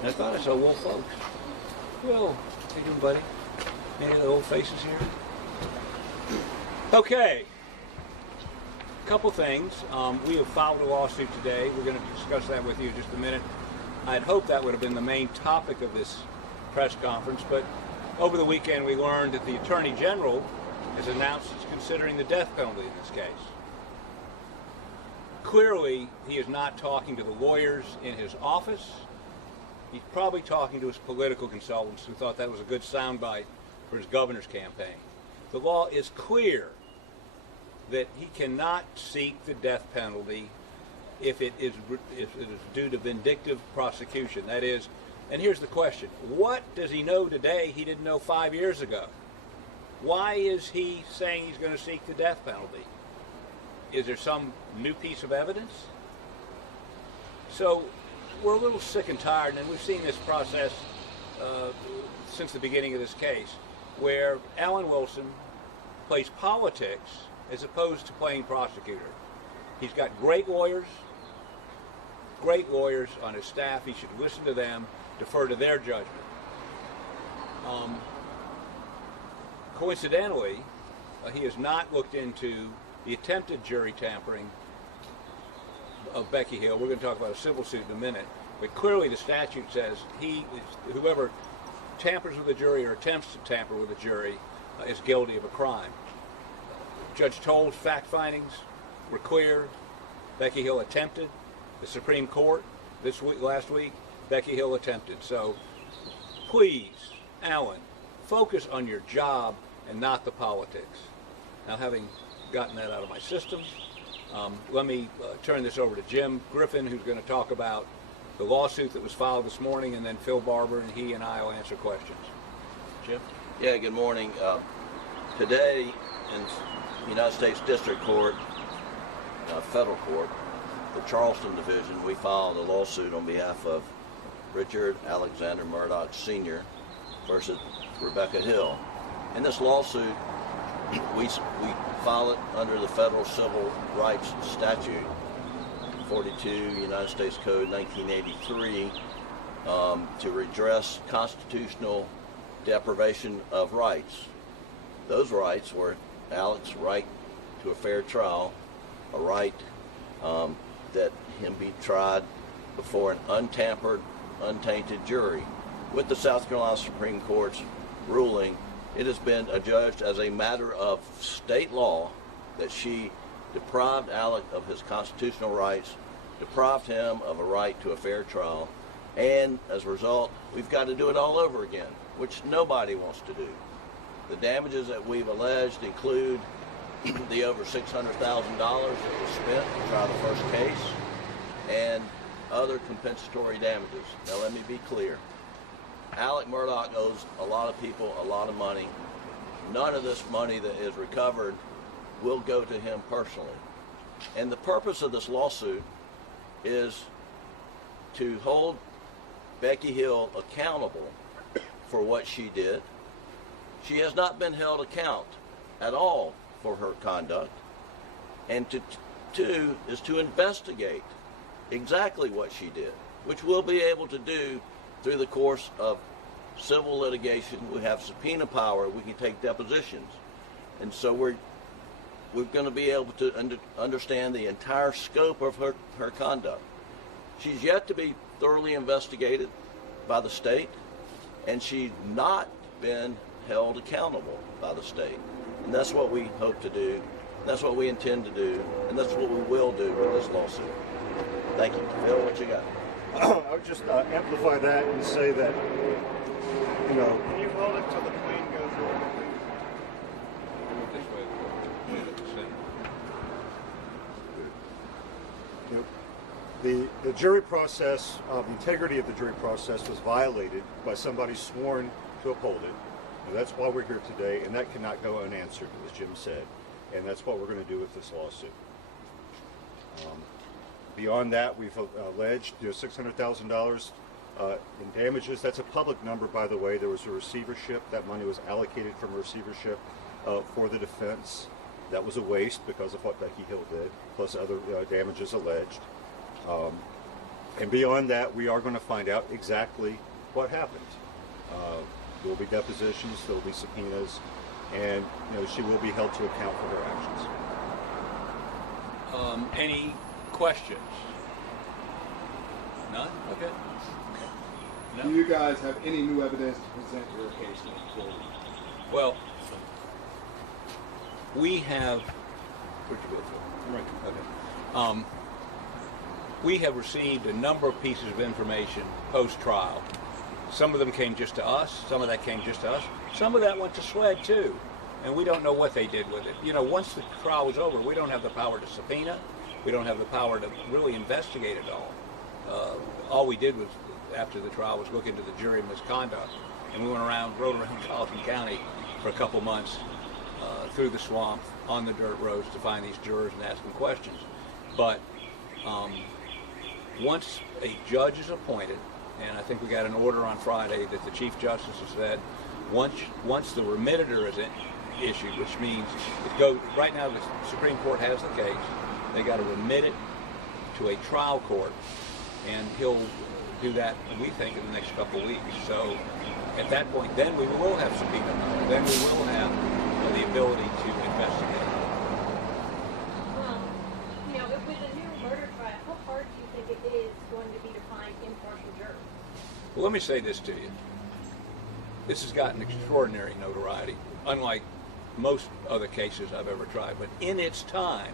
And I thought I saw Wolf Folks. Well, how you doing, buddy? Any of the old faces here? Okay. A couple things. We have filed a lawsuit today. We're going to discuss that with you in just a minute. I'd hoped that would have been the main topic of this press conference, but over the weekend we learned that the Attorney General has announced he's considering the death penalty in this case. Clearly, he is not talking to the lawyers in his office. He's probably talking to his political consultants who thought that was a good soundbite for his governor's campaign. The law is clear that he cannot seek the death penalty if it is due to vindictive prosecution. That is, and here's the question, what does he know today he didn't know 5 years ago? Why is he saying he's going to seek the death penalty? Is there some new piece of evidence? So we're a little sick and tired, and we've seen this process since the beginning of this case, where Alan Wilson plays politics as opposed to playing prosecutor. He's got great lawyers on his staff. He should listen to them, defer to their judgment. Coincidentally, he has not looked into the attempted jury tampering of Becky Hill. We're going to talk about a civil suit in a minute, but clearly the statute says whoever tampers with a jury or attempts to tamper with a jury is guilty of a crime. Judge Toll's fact findings were clear. Becky Hill attempted. The Supreme Court last week, Becky Hill attempted. So please, Alan, focus on your job and not the politics. Now, having gotten that out of my system, let me turn this over to Jim Griffin, who's going to talk about the lawsuit that was filed this morning, and then Phil Barber, and he and I will answer questions. Jim? Yeah, good morning. Today in the United States District Court, federal court, the Charleston Division, we filed a lawsuit on behalf of Richard Alexander Murdaugh Sr. versus Rebecca Hill. In this lawsuit, we file it under the Federal Civil Rights Statute, 42 United States Code 1983, to redress constitutional deprivation of rights. Those rights were Alec's right to a fair trial, a right that him be tried before an untampered, untainted jury. With the South Carolina Supreme Court's ruling, it has been adjudged as a matter of state law that she deprived Alec of his constitutional rights, deprived him of a right to a fair trial, and as a result, we've got to do it all over again, which nobody wants to do. The damages that we've alleged include the over $600,000 that was spent to try the first case and other compensatory damages. Now let me be clear. Alec Murdaugh owes a lot of people a lot of money. None of this money that is recovered will go to him personally. And the purpose of this lawsuit is to hold Becky Hill accountable for what she did. She has not been held account at all for her conduct. And two is to investigate exactly what she did, which we'll be able to do through the course of civil litigation. We have subpoena power. We can take depositions. And so we're going to be able to understand the entire scope of her conduct. She's yet to be thoroughly investigated by the state, and she's not been held accountable by the state. And that's what we hope to do. That's what we intend to do. And that's what we will do with this lawsuit. Thank you. Phil, what you got? I would just amplify that and say that, Can you hold it till the Queen goes over? the jury process, the integrity of the jury process was violated by somebody sworn to uphold it. And that's why we're here today, and that cannot go unanswered, as Jim said. And that's what we're going to do with this lawsuit. Beyond that, we've alleged $600,000 in damages. That's a public number, by the way. There was a receivership. That money was allocated from a receivership for the defense. That was a waste because of what Becky Hill did, plus other damages alleged. And beyond that, we are going to find out exactly what happened. There will be depositions, there will be subpoenas, and she will be held to account for her actions. Any questions? None? Okay. No. Do you guys have any new evidence to present your case going forward? Well, we have. Where'd you go for? Right. Okay. We have received a number of pieces of information post-trial. Some of them came just to us. Some of that came just to us. Some of that went to SWED too, and we don't know what they did with it. Once the trial was over, we don't have the power to subpoena. We don't have the power to really investigate it all. All we did was, after the trial, was look into the jury misconduct, and we rode around Carleton County for a couple months through the swamp on the dirt roads to find these jurors and ask them questions. But once a judge is appointed, and I think we got an order on Friday that the Chief Justice has said, once the remitter is issued, which means it goes, right now the Supreme Court has the case, they got to remit it to a trial court, and he'll do that, we think, in the next couple of weeks. So at that point, then we will have subpoena power. Then we will have the ability to investigate. With a new murder trial, how hard do you think it is going to be to find impartial jurors? Well, let me say this to you. This has gotten extraordinary notoriety, unlike most other cases I've ever tried. But in its time,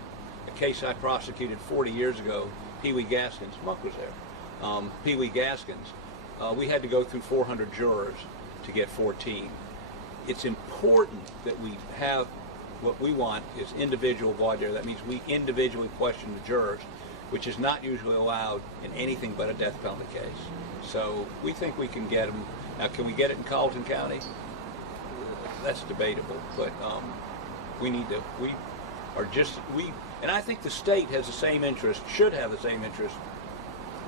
a case I prosecuted 40 years ago, Pee Wee Gaskins, Muck was there, Pee Wee Gaskins, we had to go through 400 jurors to get 14. It's important that we have, what we want is individual voir dire. That means we individually question the jurors, which is not usually allowed in anything but a death penalty case. So we think we can get them. Now, can we get it in Carleton County? That's debatable, but and I think the state has the same interest, should have the same interest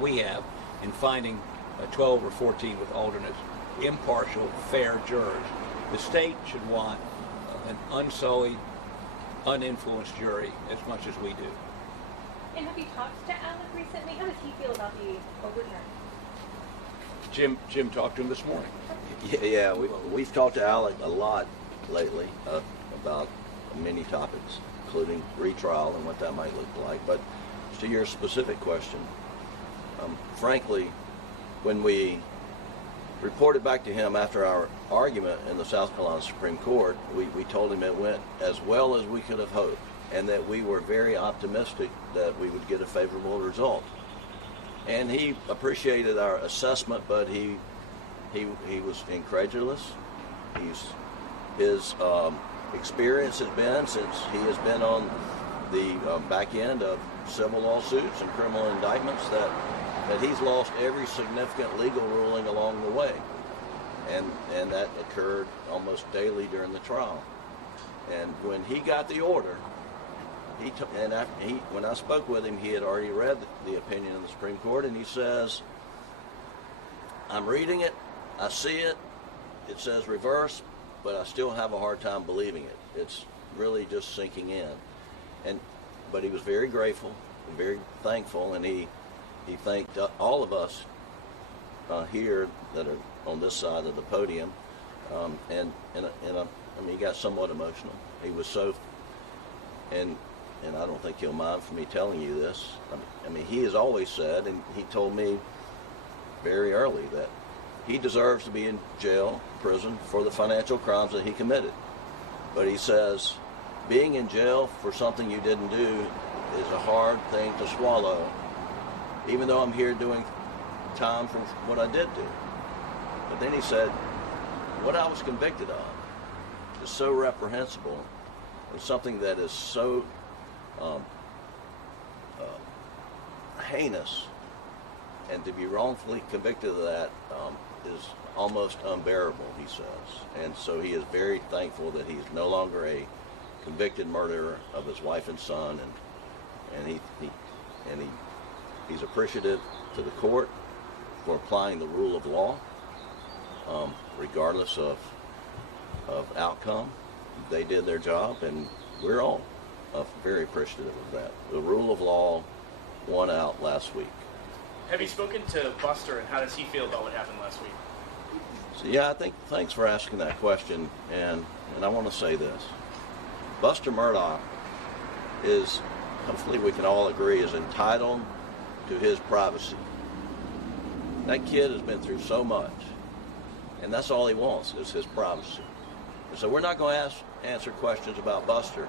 we have in finding 12 or 14 with alternates, impartial, fair jurors. The state should want an unsullied, uninfluenced jury as much as we do. And have you talked to Alec recently? How does he feel about the overturn? Jim talked to him this morning. Yeah, we've talked to Alec a lot lately about many topics, including retrial and what that might look like. But to your specific question, frankly, when we reported back to him after our argument in the South Carolina Supreme Court, we told him it went as well as we could have hoped, and that we were very optimistic that we would get a favorable result. And he appreciated our assessment, but he was incredulous. His experience has been, since he has been on the back end of civil lawsuits and criminal indictments, that he's lost every significant legal ruling along the way, and that occurred almost daily during the trial. And when he got the order, when I spoke with him, he had already read the opinion of the Supreme Court, and he says, "I'm reading it, I see it, it says reverse, but I still have a hard time believing it. It's really just sinking in." But he was very grateful, very thankful, and he thanked all of us here that are on this side of the podium, and he got somewhat emotional. He was so, and I don't think he'll mind for me telling you this. He has always said, and he told me very early, that he deserves to be in jail, prison, for the financial crimes that he committed. But he says, being in jail for something you didn't do is a hard thing to swallow, even though I'm here doing time for what I did do. But then he said, what I was convicted of is so reprehensible, and something that is so heinous, and to be wrongfully convicted of that is almost unbearable, he says. And so he is very thankful that he's no longer a convicted murderer of his wife and son, and he's appreciative to the court for applying the rule of law, regardless of outcome. They did their job, and we're all very appreciative of that. The rule of law won out last week, Have you spoken to Buster, and how does he feel about what happened last week? So, yeah, I think, thanks for asking that question, and I want to say this. Buster Murdaugh is, hopefully we can all agree, is entitled to his privacy. That kid has been through so much, and that's all he wants is his privacy. And so we're not going to answer questions about Buster,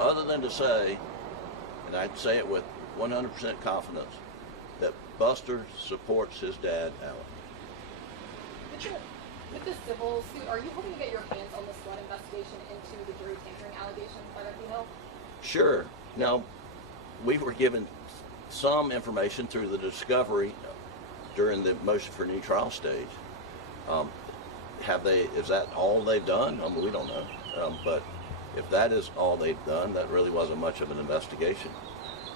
other than to say, and I'd say it with 100% confidence, that Buster supports his dad, Alec. With the civil suit, are you hoping to get your hands on the SWAT investigation into the jury tampering allegations by Becky Hill? Sure. Now, we were given some information through the discovery during the motion for new trial stage. Is that all they've done? I mean, we don't know. But if that is all they've done, that really wasn't much of an investigation.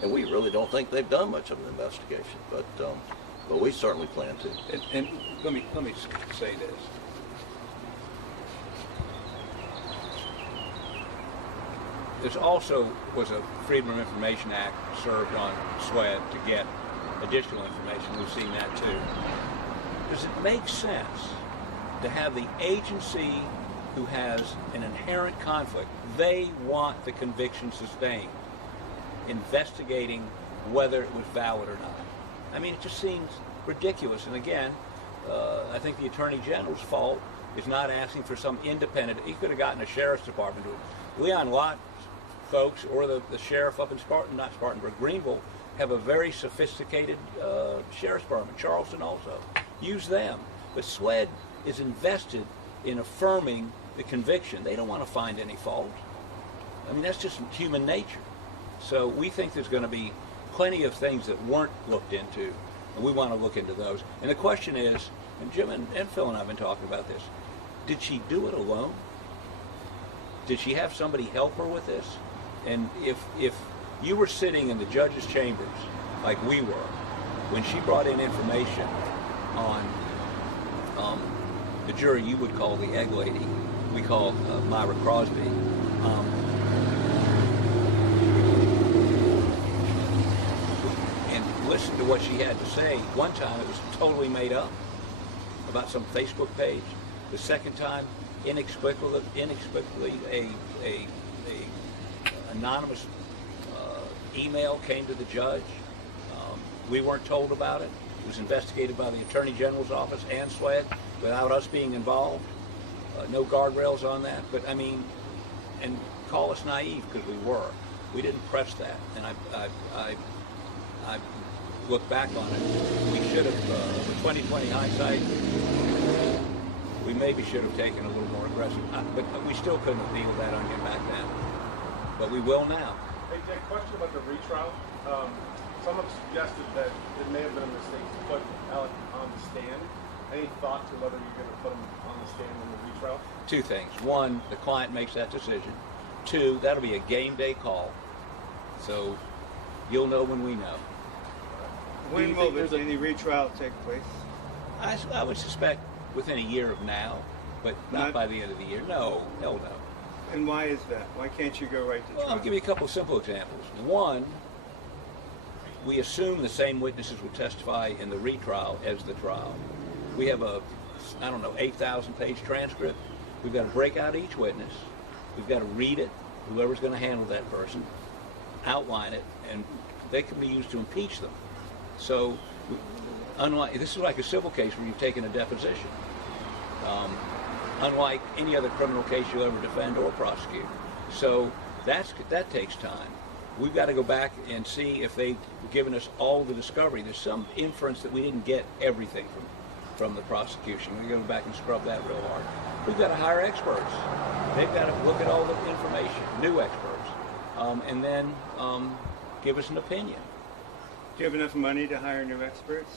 And we really don't think they've done much of an investigation. But we certainly plan to. And let me say this. This also was a Freedom of Information Act served on SWED to get additional information. We've seen that too. Does it make sense to have the agency who has an inherent conflict, they want the conviction sustained, investigating whether it was valid or not? I mean, it just seems ridiculous. And again, I think the Attorney General's fault is not asking for some independent. He could have gotten a sheriff's department to it. Leon Lott folks or the sheriff up in Greenville have a very sophisticated sheriff's department. Charleston also. Use them. But SWED is invested in affirming the conviction. They don't want to find any fault. I mean, that's just human nature. So we think there's going to be plenty of things that weren't looked into, and we want to look into those. And the question is, and Jim and Phil and I have been talking about this, did she do it alone? Did she have somebody help her with this? And if you were sitting in the judge's chambers, like we were, when she brought in information on the jury you would call the egg lady, we call Myra Crosby, and listen to what she had to say. One time it was totally made up about some Facebook page. The second time, inexplicably a anonymous email came to the judge. We weren't told about it. It was investigated by the Attorney General's office and SWED without us being involved. No guardrails on that. But I mean, and call us naive because we were. We didn't press that. And I look back on it. We should have, with 20/20 hindsight, we maybe should have taken a little more aggressive. But we still couldn't have peeled that onion back then. But we will now. Hey, Dick, question about the retrial. Some have suggested that it may have been a mistake to put Alec on the stand. Any thought to whether you're going to put him on the stand in the retrial? Two things. One, the client makes that decision. Two, that'll be a game day call. So you'll know when we know. When will any retrial take place? I would suspect within a year of now, but not by the end of the year. No, hell no. And why is that? Why can't you go right to trial? Well, I'll give you a couple of simple examples. One, we assume the same witnesses will testify in the retrial as the trial. We have a, 8,000 page transcript. We've got to break out each witness. We've got to read it, whoever's going to handle that person, outline it, and they can be used to impeach them. So, this is like a civil case where you've taken a deposition. Unlike any other criminal case you'll ever defend or prosecute. So that takes time. We've got to go back and see if they've given us all the discovery. There's some inference that we didn't get everything from the prosecution. We're going to go back and scrub that real hard. We've got to hire experts. They've got to look at all the information, new experts, and then give us an opinion. Do you have enough money to hire new experts?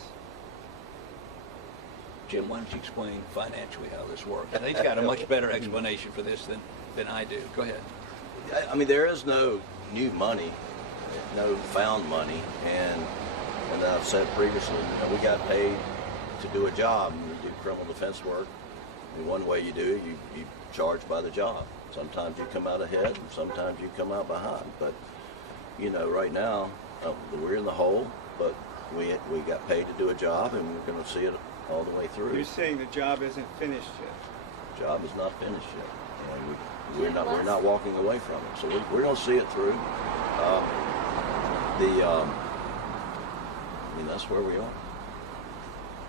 Jim, why don't you explain financially how this works? He's got a much better explanation for this than I do. Go ahead. I mean, there is no new money, no found money, and I've said previously, we got paid to do a job. You do criminal defense work. And one way you do, you charge by the job. Sometimes you come out ahead, and sometimes you come out behind. But right now we're in the hole. But we got paid to do a job, and we're going to see it all the way through. You're saying the job isn't finished yet. The job is not finished yet, and we're not walking away from it. So we're going to see it through. I mean, that's where we are.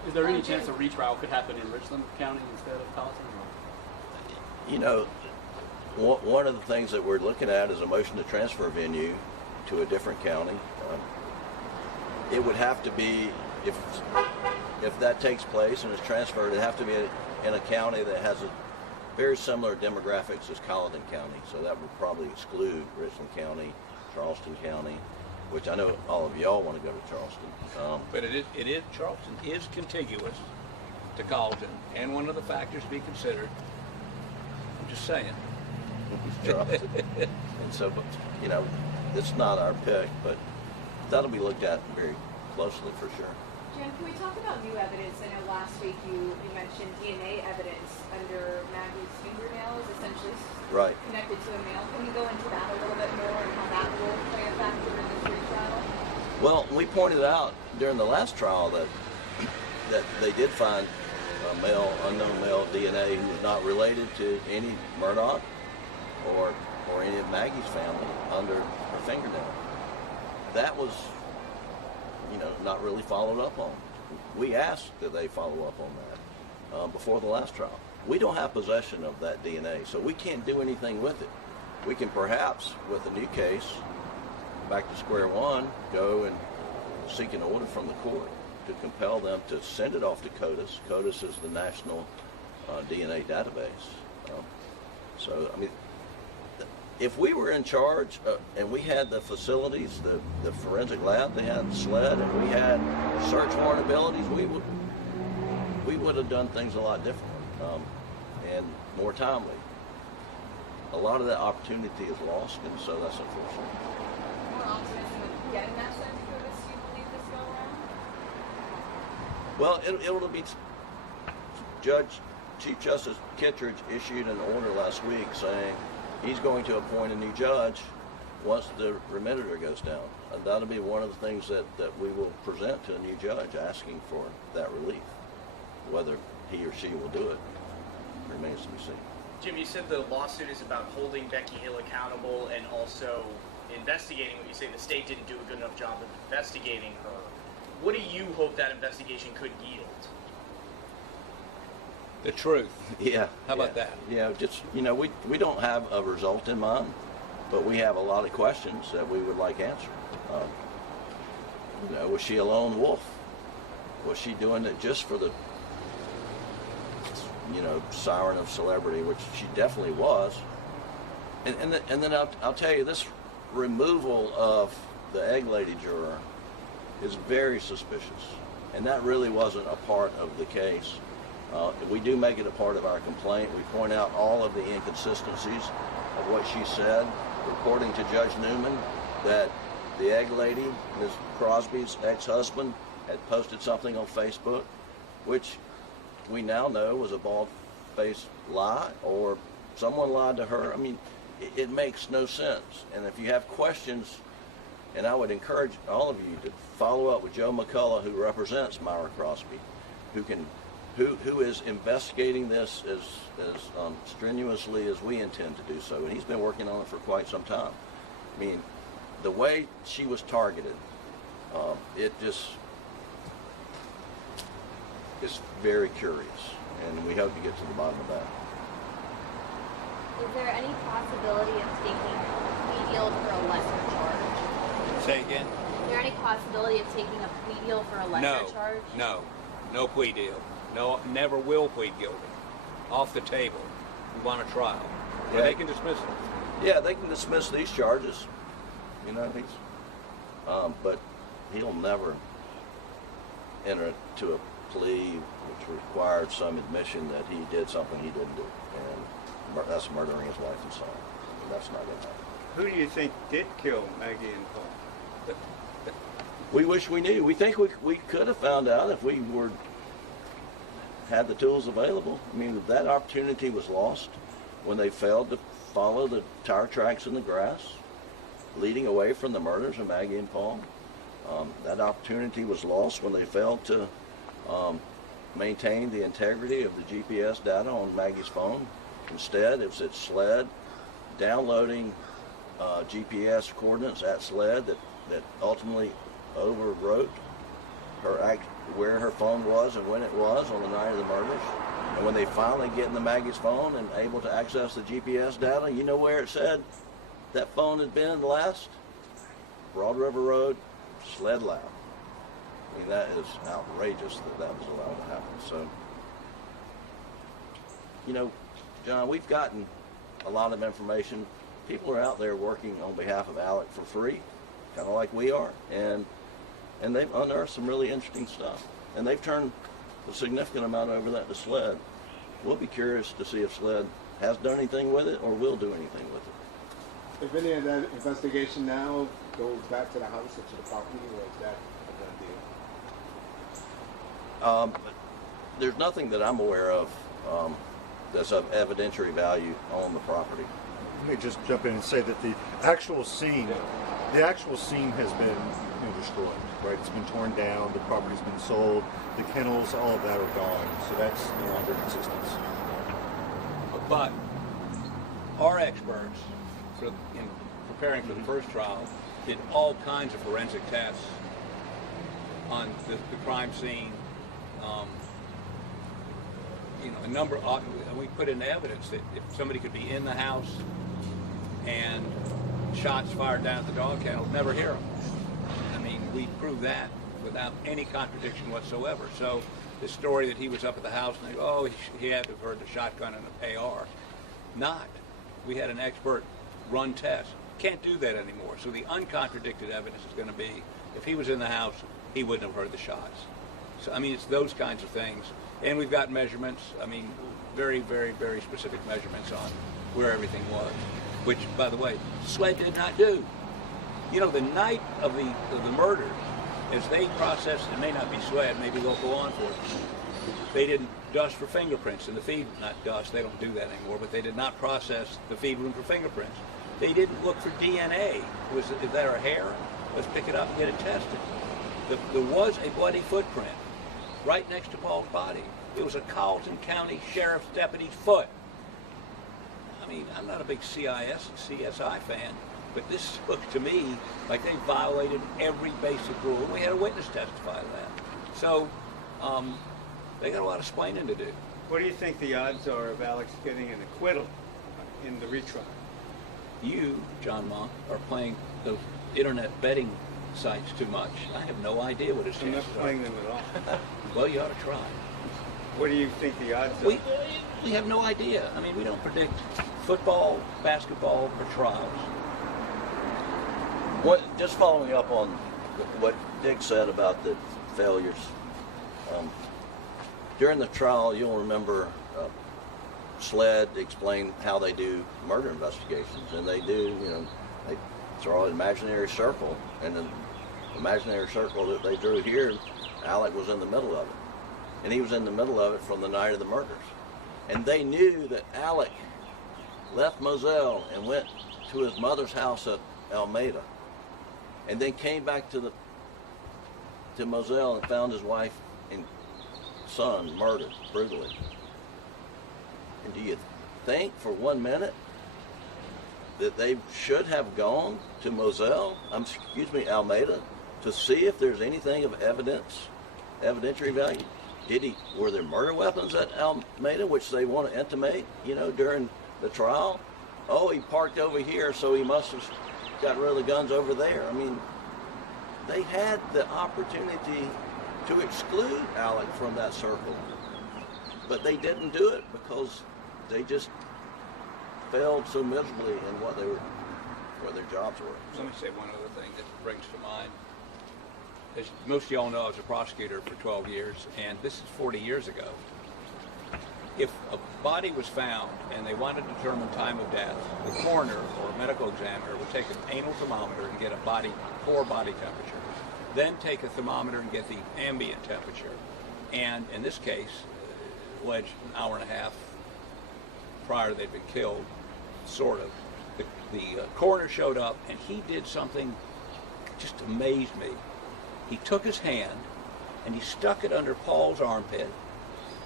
Is there any chance a retrial could happen in Richland County instead of Colleton? You know, one of the things that we're looking at is a motion to transfer venue to a different county. It would have to be, if that takes place and is transferred, it'd have to be in a county that has a very similar demographics as Colleton County. So that would probably exclude Richland County, Charleston County, which I know all of y'all want to go to Charleston. But it is Charleston is contiguous to Colleton, and one of the factors to be considered. I'm just saying. Charleston. And so, you know, it's not our pick, but that'll be looked at very closely for sure. Jen, can we talk about new evidence? I know last week you mentioned DNA evidence under Maggie's fingernails, essentially Right. connected to a male. Can you go into that a little bit more and how that will play a factor in this retrial? Well, we pointed out during the last trial that they did find unknown male DNA who was not related to any Murdaugh or any of Maggie's family under her fingernail. That was, you know, not really followed up on. We asked that they follow up on that before the last trial. We don't have possession of that DNA, so we can't do anything with it. We can perhaps, with a new case, back to square one, go and seek an order from the court to compel them to send it off to CODIS. CODIS is the national DNA database. So, I mean, if we were in charge and we had the facilities, the forensic lab, they had the SLED, and we had search warrant abilities, we would have done things a lot differently and more timely. A lot of that opportunity is lost, and so that's unfortunate. More optimism with getting that sent to CODIS, do you believe, this go around? Well, it'll be Chief Justice Kittredge issued an order last week saying he's going to appoint a new judge once the remitter goes down. And that'll be one of the things that we will present to a new judge asking for that relief. Whether he or she will do it remains to be seen. Jim, you said the lawsuit is about holding Becky Hill accountable and also investigating what you say the state didn't do a good enough job of investigating her. What do you hope that investigation could yield? The truth. Yeah. How about that? Yeah, just, you know, we don't have a result in mind, but we have a lot of questions that we would like answered. You know, was she a lone wolf? Was she doing it just for the, you know, siren of celebrity, which she definitely was? And then I'll tell you, this removal of the egg lady juror is very suspicious, and that really wasn't a part of the case. We do make it a part of our complaint. We point out all of the inconsistencies of what she said, reporting to Judge Newman that the egg lady, Ms. Crosby's ex-husband, had posted something on Facebook, which we now know was a bald-faced lie, or someone lied to her. I mean, it makes no sense. And if you have questions, and I would encourage all of you to follow up with Joe McCullough, who represents Myra Crosby, who is investigating this as strenuously as we intend to do so, and he's been working on it for quite some time. I mean, the way she was targeted, it just is very curious, and we hope to get to the bottom of that. Is there any possibility of taking a plea deal for a lesser charge? Say again? Is there any possibility of taking a plea deal for a lesser charge? No plea deal. No, never will plead guilty. Off the table. We want a trial. Yeah. Or they can dismiss it. Yeah, they can dismiss these charges. You know, but he'll never enter into a plea which required some admission that he did something he didn't do, and that's murdering his wife and son. And that's not going to happen. Who do you think did kill Maggie and Paul? We wish we knew. We think we could have found out if we had the tools available. I mean, that opportunity was lost when they failed to follow the tire tracks in the grass leading away from the murders of Maggie and Paul. That opportunity was lost when they failed to maintain the integrity of the GPS data on Maggie's phone. Instead, it was at SLED downloading GPS coordinates at SLED that ultimately overwrote where her phone was and when it was on the night of the murders. And when they finally get into Maggie's phone and able to access the GPS data, you know where it said that phone had been last? Broad River Road, SLED Lab. I mean, that is outrageous that was allowed to happen. So, you know, John, we've gotten a lot of information. People are out there working on behalf of Alec for free, kind of like we are, and they've unearthed some really interesting stuff. And they've turned a significant amount over that to SLED. We'll be curious to see if SLED has done anything with it or will do anything with it. If any of that investigation now goes back to the house or to the property, or is that a done deal? There's nothing that I'm aware of that's of evidentiary value on the property. Let me just jump in and say that the actual scene has been destroyed, right? It's been torn down, the property's been sold, the kennels, all of that are gone, so that's no longer in existence. But our experts, in preparing for the first trial, did all kinds of forensic tests on the crime scene. A number of, we put in evidence that if somebody could be in the house and shots fired down at the dog kennel, never hear them. I mean, we proved that without any contradiction whatsoever. So the story that he was up at the house and they go, oh, he had to have heard the shotgun and an AR. Not. We had an expert run tests. Can't do that anymore. So the uncontradicted evidence is going to be, if he was in the house, he wouldn't have heard the shots. So, I mean, it's those kinds of things. And we've got measurements, I mean, very, very, very specific measurements on where everything was, which, by the way, SLED did not do. The night of the murders, as they processed, it may not be SLED, maybe local law enforcement, they didn't dust for fingerprints in the feed, not dust, they don't do that anymore, but they did not process the feed room for fingerprints. They didn't look for DNA. Is there a hair? Let's pick it up and get it tested. There was a bloody footprint right next to Paul's body. It was a Carlton County Sheriff's deputy's foot. I mean, I'm not a big CSI fan, but this looked to me like they violated every basic rule. We had a witness testify to that. So they got a lot of explaining to do. What do you think the odds are of Alex getting an acquittal in the retrial? You, John Monk, are playing those internet betting sites too much. I have no idea what his chances are. I'm not playing them at all. Well, you ought to try. What do you think the odds are? We have no idea. I mean, we don't predict football, basketball, or trials. Just following up on what Dick said about the failures. During the trial, you'll remember SLED explained how they do murder investigations, and they do, they draw an imaginary circle, and the imaginary circle that they drew here, Alec was in the middle of it. And he was in the middle of it from the night of the murders. And they knew that Alec left Moselle and went to his mother's house at Almeda, and then came back to Moselle and found his wife and son murdered brutally. And do you think for 1 minute that they should have gone to Moselle, Almeda, to see if there's anything of evidentiary value? Were there murder weapons at Almeda, which they want to intimate, during the trial? Oh, he parked over here, so he must have got rid of the guns over there. I mean, they had the opportunity to exclude Alec from that circle, but they didn't do it because they just failed so miserably in what their jobs were. Let me say one other thing that brings to mind. As most of y'all know, I was a prosecutor for 12 years, and this is 40 years ago. If a body was found and they wanted to determine time of death, the coroner or a medical examiner would take an anal thermometer and get a core body temperature, then take a thermometer and get the ambient temperature. And in this case, alleged an hour and a half prior they'd been killed, sort of. The coroner showed up and he did something just amazed me. he took his hand and he stuck it under Paul's armpit,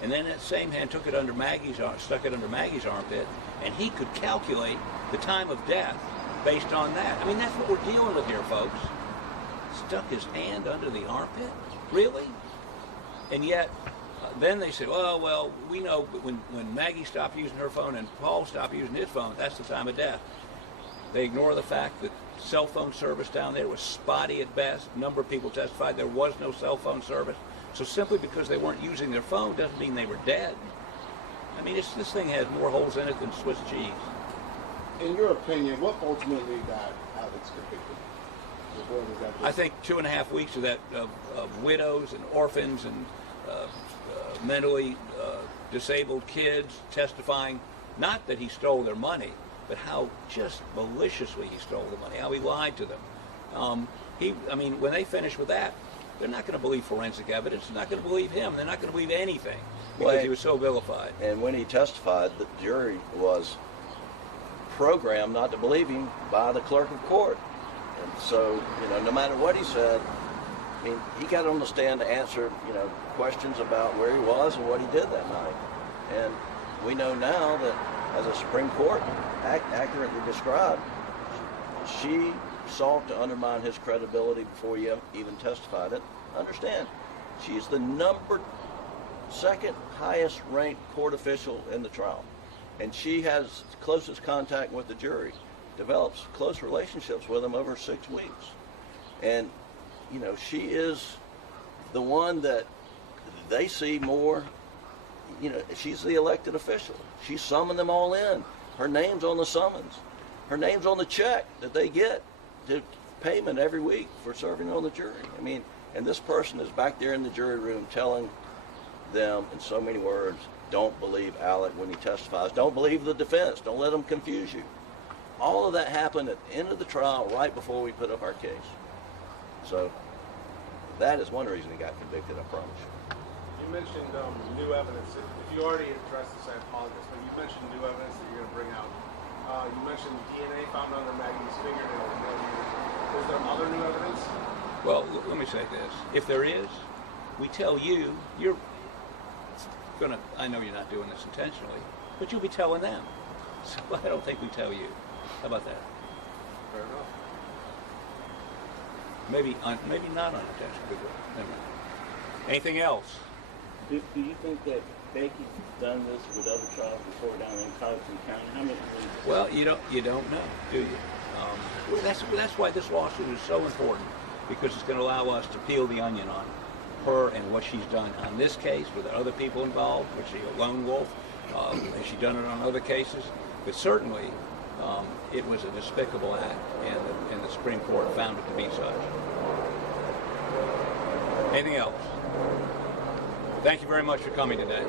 and then that same hand took it under stuck it under Maggie's armpit, and he could calculate the time of death based on that. I mean, that's what we're dealing with here, folks. Stuck his hand under the armpit? Really? And yet, then they said, well, we know when Maggie stopped using her phone and Paul stopped using his phone, that's the time of death. They ignore the fact that cell phone service down there was spotty at best. A number of people testified there was no cell phone service. So simply because they weren't using their phone doesn't mean they were dead. I mean, this thing has more holes in it than Swiss cheese. In your opinion, what ultimately got Alex convicted? I think 2.5 weeks of that of widows and orphans and mentally disabled kids testifying, not that he stole their money, but how just maliciously he stole the money, how he lied to them. I mean, when they finish with that, they're not going to believe forensic evidence. They're not going to believe him. They're not going to believe anything because he was so vilified. And when he testified, the jury was programmed not to believe him by the clerk of court. And so, no matter what he said, I mean, he got on the stand to answer, questions about where he was and what he did that night. And we know now that, as the Supreme Court accurately described, she sought to undermine his credibility before he even testified it. Understand, she's the second highest ranked court official in the trial. And she has closest contact with the jury, develops close relationships with them over 6 weeks. And, she is the one that they see more, she's the elected official. She summoned them all in. Her name's on the summons. Her name's on the check that they get to payment every week for serving on the jury. I mean, and this person is back there in the jury room telling them in so many words, don't believe Alec when he testifies. Don't believe the defense. Don't let them confuse you. All of that happened at the end of the trial right before we put up our case. So that is one reason he got convicted, I promise you. You mentioned new evidence. If you already addressed this, I apologize, but you mentioned new evidence that you're going to bring out. You mentioned DNA found under Maggie's fingernail. Is there other new evidence? Well, let me say this. If there is, we tell you, you're going to, I know you're not doing this intentionally, but you'll be telling them. So I don't think we tell you. How about that? Fair enough. Maybe not unintentionally. Never mind. Anything else? Do you think that Becky's done this with other trials before down in Colleton County? How many? Well, you don't know, do you? That's why this lawsuit is so important, because it's going to allow us to peel the onion on her and what she's done on this case with other people involved. Was she a lone wolf? Has she done it on other cases? But certainly, it was a despicable act, and the Supreme Court found it to be such. Anything else? Thank you very much for coming today.